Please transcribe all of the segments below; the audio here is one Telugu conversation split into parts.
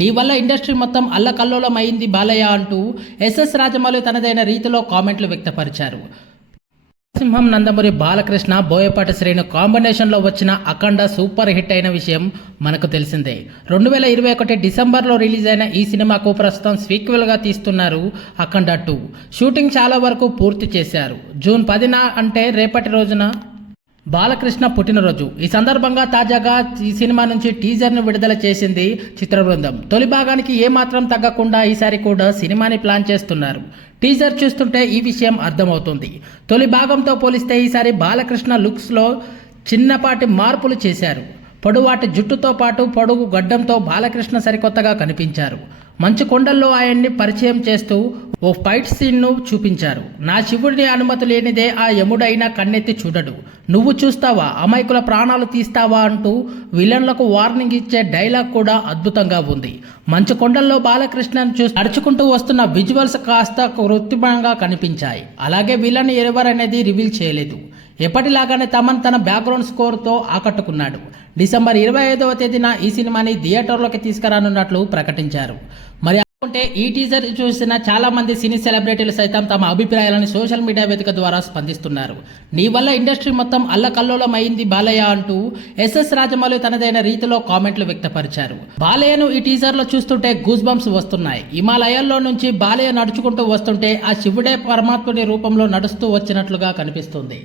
నీ వల్ల ఇండస్ట్రీ మొత్తం అల్లకల్లోలం అయింది బాలయ్య అంటూ ఎస్ఎస్ రాజమౌళి తనదైన రీతిలో కామెంట్లు వ్యక్తపరిచారు. సింహం నందమూరి బాలకృష్ణ బోయపాటి శ్రేణు కాంబినేషన్లో వచ్చిన అఖండ సూపర్ హిట్ అయిన విషయం మనకు తెలిసిందే. రెండు వేల ఇరవై ఒకటి డిసెంబర్లో రిలీజ్ అయిన ఈ సినిమాకు ప్రస్తుతం సీక్వెల్గా తీస్తున్నారు అఖండ టూ. షూటింగ్ చాలా వరకు పూర్తి చేశారు. జూన్ పదిన అంటే రేపటి రోజున? బాలకృష్ణ పుట్టినరోజు. ఈ సందర్భంగా తాజాగా ఈ సినిమా నుంచి టీజర్ను విడుదల చేసింది చిత్ర బృందం తొలి భాగానికి ఏమాత్రం తగ్గకుండా ఈసారి కూడా సినిమాని ప్లాన్ చేస్తున్నారు. టీజర్ చూస్తుంటే ఈ విషయం అర్థమవుతుంది. తొలి భాగంతో పోలిస్తే ఈసారి బాలకృష్ణ లుక్స్లో చిన్నపాటి మార్పులు చేశారు. పొడువాటి జుట్టుతో పాటు పొడుగు గడ్డంతో బాలకృష్ణ సరికొత్తగా కనిపించారు. మంచు కొండల్లో ఆయన్ని పరిచయం చేస్తూ ఓ ఫైట్ సీన్ను చూపించారు. నా శివుడిని అనుమతి లేనిదే ఆ యముడైనా కన్నెత్తి చూడడు. నువ్వు చూస్తావా? అమాయకుల ప్రాణాలు తీస్తావా అంటూ విలన్లకు వార్నింగ్ ఇచ్చే డైలాగ్ కూడా అద్భుతంగా ఉంది. మంచు కొండల్లో బాలకృష్ణను చూసి నడుచుకుంటూ వస్తున్న విజువల్స్ కాస్త కృత్రిమంగా కనిపించాయి. అలాగే విలన్ ఎవరనేది రివీల్ చేయలేదు. ఎప్పటిలాగానే తమన్ తన బ్యాక్గ్రౌండ్ స్కోర్తో ఆకట్టుకున్నాడు. డిసెంబర్ ఇరవై ఐదవ తేదీన ఈ సినిమాని థియేటర్లోకి తీసుకురానున్నట్లు ప్రకటించారు. మరి అనుకుంటే ఈ టీజర్ చూసిన చాలా మంది సినీ సెలబ్రిటీలు సైతం తమ అభిప్రాయాలను సోషల్ మీడియా వేదిక ద్వారా స్పందిస్తున్నారు. నీ వల్ల ఇండస్ట్రీ మొత్తం అల్లకల్లోలం అయింది బాలయ్య అంటూ ఎస్ఎస్ రాజమౌళి తనదైన రీతిలో కామెంట్లు వ్యక్తపరిచారు. బాలయ్యను ఈ టీజర్లో చూస్తుంటే గూస్ బంప్స్ వస్తున్నాయి. హిమాలయాల్లో నుంచి బాలయ్య నడుచుకుంటూ వస్తుంటే ఆ శివుడే పరమాత్ముని రూపంలో నడుస్తూ వచ్చినట్లుగా కనిపిస్తుంది.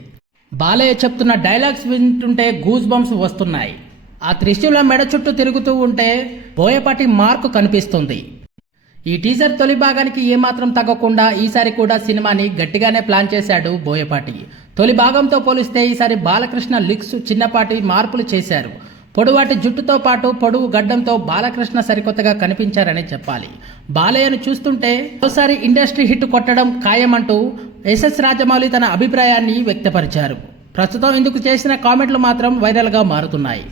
బాలయ్య చెప్తున్న డైలాగ్స్ వింటుంటే గూజ్ బంప్స్ వస్తున్నాయి. ఆ త్రిశూల మెడ చుట్టూ తిరుగుతూ ఉంటే బోయపాటి మార్కు కనిపిస్తుంది. ఈ టీజర్ తొలి భాగానికి ఏమాత్రం తగ్గకుండా ఈసారి కూడా సినిమాని గట్టిగానే ప్లాన్ చేశాడు బోయపాటి. తొలి భాగంతో పోలిస్తే ఈసారి బాలకృష్ణ లిక్స్ చిన్నపాటి మార్పులు చేశారు. పొడువాటి జుట్టుతో పాటు పొడువు గడ్డంతో బాలకృష్ణ సరికొత్తగా కనిపించారని చెప్పాలి. బాలయ్యను చూస్తుంటే ఒకసారి ఇండస్ట్రీ హిట్ కొట్టడం ఖాయమంటూ ఎస్ఎస్ రాజమౌళి తన అభిప్రాయాన్ని వ్యక్తపరిచారు. ప్రస్తుతం ఇందుకు చేసిన కామెంట్లు మాత్రం వైరల్గా మారుతున్నాయి.